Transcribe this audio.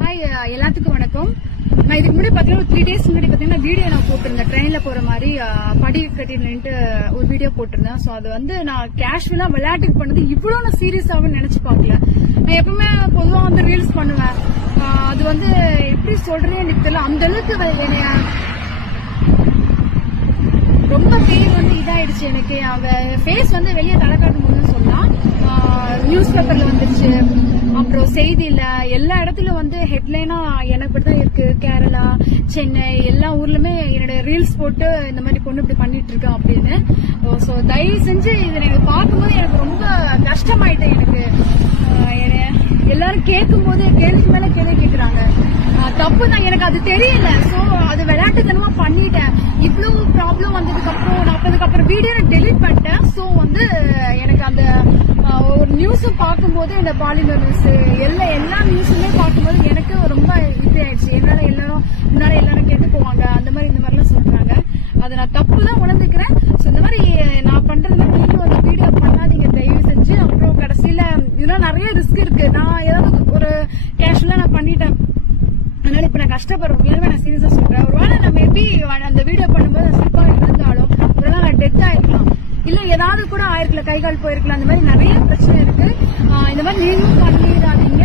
Hi, எல்லாத்துக்கும் வணக்கம். நான் இதுக்கு முன்னாடி பாத்தீங்கன்னா ஒரு 3 days முன்னாடி பாத்தீங்கன்னா வீடியோ நான் போட்டிருந்தேன். ட்ரெயின்ல போற மாதிரி படி கட்டிட்டு ஒரு வீடியோ போட்டிருந்தேன். சோ அது வந்து நான் கேஷுவலா விளையாட்டுக்கு பண்ணது இவ்வளவு நான் சீரியஸாவும் நினைச்சு பாக்கல. நான் எப்பவுமே பொதுவா வந்து ரீல்ஸ் பண்ணுவேன். அது வந்து எப்படி சொல்றேன்னு எனக்கு தெரியல. அந்த அளவுக்கு என்னைய ரொம்ப பேர் வந்து இதாயிடுச்சு. எனக்கு அவ ஃபேஸ் வந்து வெளியே தலை காட்டும் போதுன்னு சொல்லலாம். நியூஸ் பேப்பர்ல வந்துருச்சு, அப்புறம் செய்தியில எல்லா இடத்துலயும் வந்து ஹெட்லைனா எனக்கு இப்படிதான் இருக்கு, கேரளா, சென்னை எல்லா ஊர்லயுமே என்னோட ரீல்ஸ் போட்டு இந்த மாதிரி பொண்ணு இப்படி பண்ணிட்டு இருக்கேன் அப்படின்னு. சோ தயவு செஞ்சு இதை எனக்கு பார்க்கும்போது எனக்கு ரொம்ப கஷ்டமாயிட்டு. எனக்கு எல்லாரும் கேட்கும் போது கேள்விக்கு மேல கேள்வி கேட்கறாங்க. தப்பு தான், எனக்கு அது தெரியல. சோ அது விளையாட்டுத்தனமா பண்ணிட்டேன். இவ்வளவு ப்ராப்ளம் வந்ததுக்கு அப்புறம் நான் அதுக்கப்புறம் வீடியோ டெலிட் பண்ணிட்டேன். சோ வந்து எனக்கு அந்த ஒரு நியூஸும் பார்க்கும்போது இந்த பாலிமர் நியூஸ் எல்லா நியூஸுமே பார்க்கும்போது எனக்கு ரொம்ப இது ஆயிடுச்சு. என்னால எல்லாரும் கேட்டு போவாங்க, அந்த மாதிரி இந்த மாதிரிலாம் சொல்றாங்க. அதை நான் தப்பு தான் உணர்ந்துக்கிறேன். சோ இந்த மாதிரி நான் பண்றது மாதிரி நீங்களும் ஒரு வீடியோ பண்ணாதீங்க தயவு செஞ்சு. அப்புறம் கடைசியில இதெல்லாம் நிறைய ரிஸ்க் இருக்கு. நான் ஏதாவது ஒரு கேஷுவலா நான் பண்ணிட்டேன், அதனால இப்ப நான் கஷ்டப்படுறேன். உண்மையாலுமே நான் சீரியஸா சொல்றேன். ஒருவேளை நான் மேபி அந்த வீடியோ பண்ணும்போது ஸ்லிப்பா இருந்தாலும் ஒருவேளை நான் டெத் ஆயிருக்கலாம், இல்ல ஏதாவது கூட ஆயிருக்கல, கை கால் போயிருக்கலாம். அந்த மாதிரி நிறைய பிரச்சனை இருக்கு. இந்த மாதிரி நீங்களும் பண்ணிடாதீங்க.